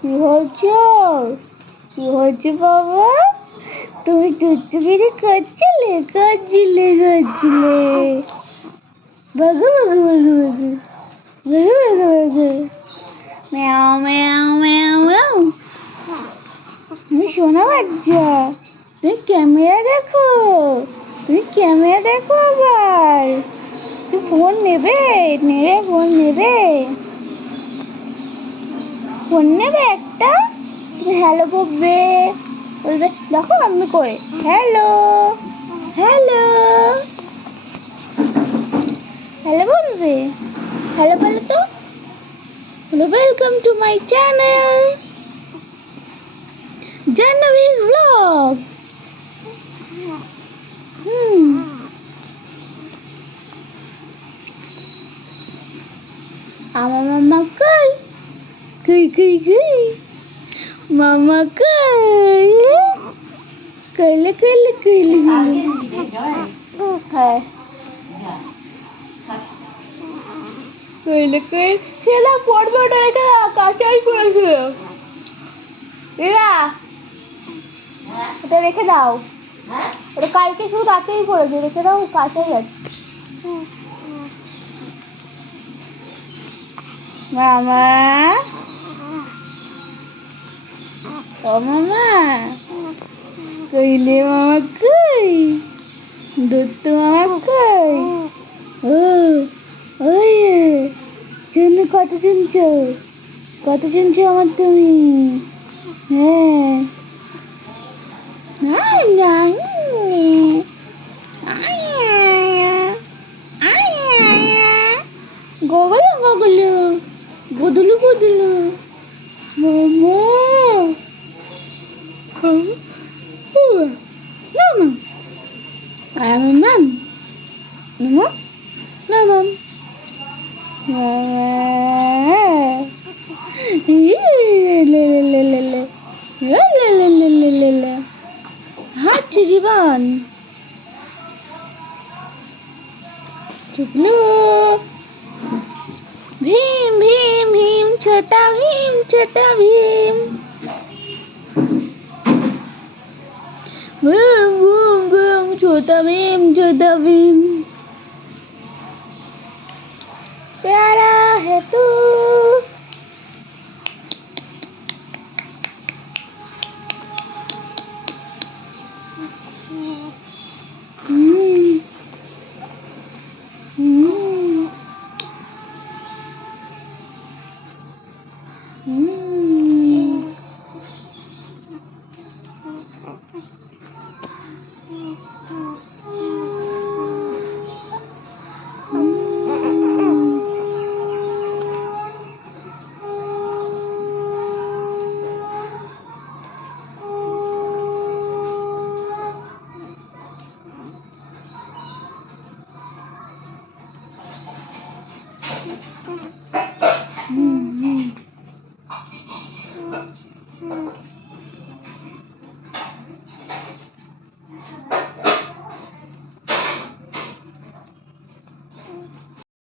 কি হয়েছে? কি হয়েছে বাবা? তুমি টুকটুকিরি করছিলে করছিলে করছিলে বাগু বাগু বাগু বাগু বাগু বাগু বাগু ম্যাও ম্যাও ম্যাও ম্যাও। তুমি শোনা বাচ্চা, তুমি ক্যামেরা দেখো, তুমি ক্যামেরা দেখো আবার। তুমি ফোন নেবে নেবে ফোন নেবে ফোন নেবে একটা। তুমি হ্যালো বলবে, বলবে দেখো আমি কই হ্যালো হ্যালো হ্যালো বলবে। হ্যালো বলো তো, বলো welcome to my channel Jahnavi's vlog. আমার মামা কই কই কই কই মামা কই কইলে কইলে কইলে হ্যাঁ কইলে কই সেটা পড়বে, ওটা রেখে দাও, কাঁচাই পড়েছিল। এরা ওটা রেখে দাও, ওটা কালকে শুধু রাতেই পড়েছে, রেখে দাও, কাঁচাই আছে। মামা ও মামা কইলে মামা কই দত্ত মামা কই ও ওই শুনো, কত শুনছো, কত শুনছো আমার তুমি? হ্যাঁ গগলো গগলো বদলু বদলু মোমো মামা I'm a mom. Mama? No, mom. হাঁটছে জীবন চুপলু Bhim Bhim Bhim Chhota Bheem boom boom boom Chhota Bheem प्यारा है तू। Mm-hmm.